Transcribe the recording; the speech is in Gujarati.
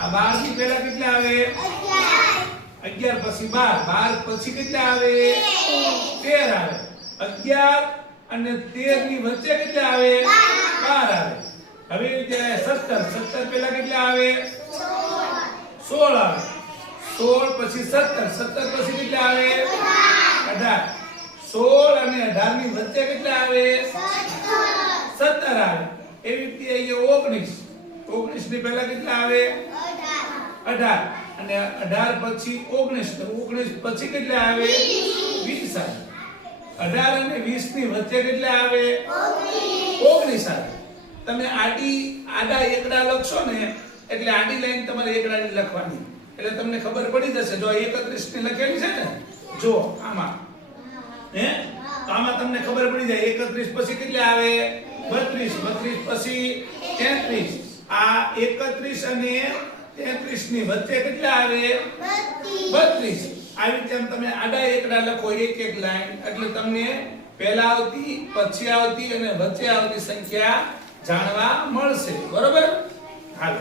આ 12 થી પહેલા કેટલા આવે? 11 પછી 12 પછી કેટલા આવે? 13 આવે. 11 અને 13 ની વચ્ચે કેટલા આવે? 12 આવે. હવે 17 પહેલા કેટલા આવે? 16 આવે. 16 પછી 17 પછી કેટલા આવે? 18. 16 અને 18 ની વચ્ચે કેટલા આવે? 17 આવે. એવી રીતે અહીંયા 19 ની પહેલા કેટલા આવે? 18 અને 18 પછી 19 તો 19 પછી કેટલા આવે? 20 આવે. 18 અને 20 ની વચ્ચે કેટલા આવે? 19 આવે. તમે આડા એકડા લખશો ને એટલે આડી લાઈન તમારે એકડાની લખવાની એટલે તમને ખબર પડી જશે. જો 31 ની લખેલી છે ને, જો આમાં તો આમાં તમને ખબર પડી જાય 31 પછી કેટલા આવે? 32 પછી 33. આ 31 અને 33 ની વચ્ચે કેટલા આવે? 32. આવી રીતે તમે આડા એકડા લખો એક એક લાઈન એટલે તમને પહેલા આવતી, પછી આવતી અને વચ્ચે આવતી સંખ્યા જાણવા મળશે. બરોબર? હાલો.